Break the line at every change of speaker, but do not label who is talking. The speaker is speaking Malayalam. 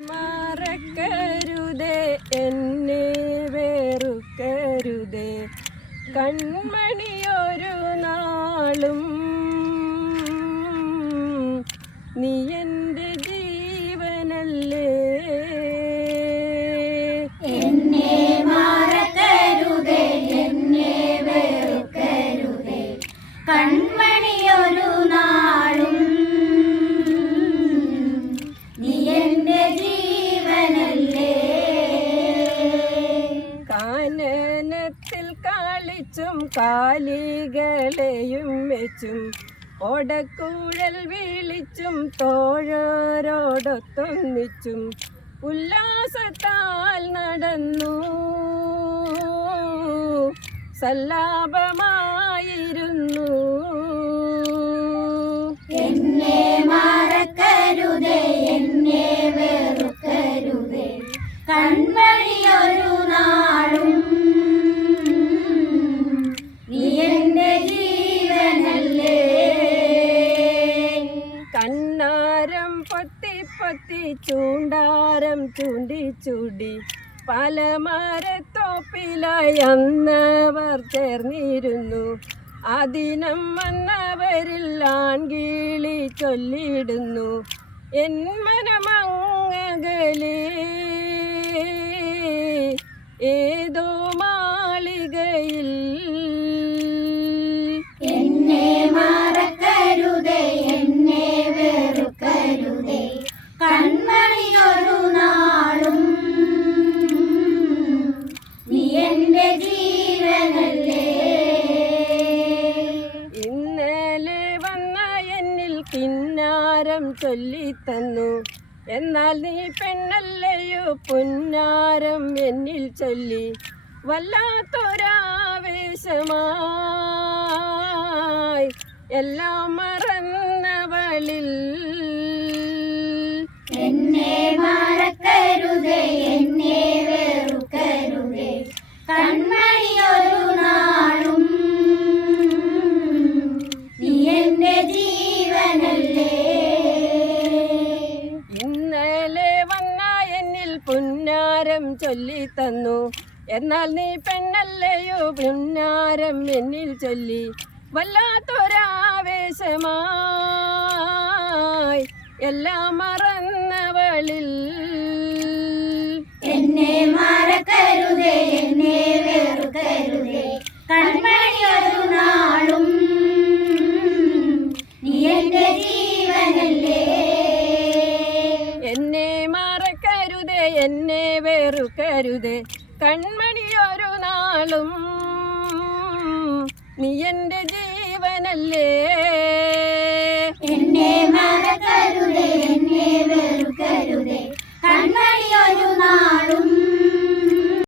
മറക്കരുതേ എന്നെ വേറുക്കരുതേ. കൺമണിയൊരു നാളും നീ കളിച്ചും കാലികളെയും വെച്ചും ഓടക്കൂഴൽ വിളിച്ചും തോഴരോടൊത്തൊന്നിച്ചും ഉല്ലാസത്താൽ നടന്നു. സല്ലാപമായിരുന്നു.
എന്നെ മറക്കരുതേ എന്നെ വെറുക്കരുതേ. കൺമണിയൊരു നാളും
പൊത്തി ചൂണ്ടാരം ചൂണ്ടി ചൂടി പല മരത്തോപ്പിലായി അന്നവർ ചേർന്നിരുന്നു. അതിനം വന്നവരിൽ ആൺകീളി ചൊല്ലിടുന്നു എൻ മനമങ്ങകലേ. ഏതോ ചൊല്ലിത്തന്നു എന്നാൽ നീ പെണ്ണല്ലയോ? പുന്നാരം എന്നിൽ ചൊല്ലി. വല്ലാത്തൊരാവേശമായി. എല്ലാം മറന്നവളിൽ എന്നിൽ ചൊല്ലി തന്നു. എന്നാൽ നീ പെണ്ണല്ലയോ? പുന്നാരം എന്നിൽ ചൊല്ലി. വല്ലാത്തൊരാവേശമായി. എല്ലാം മറന്നവളിൽ
എന്നെ വെറുക്കരുത് കൺമണിയൊരു നാളും നീ എന്റെ ജീവനല്ലേ.
എന്നെ മറക്കരുത്.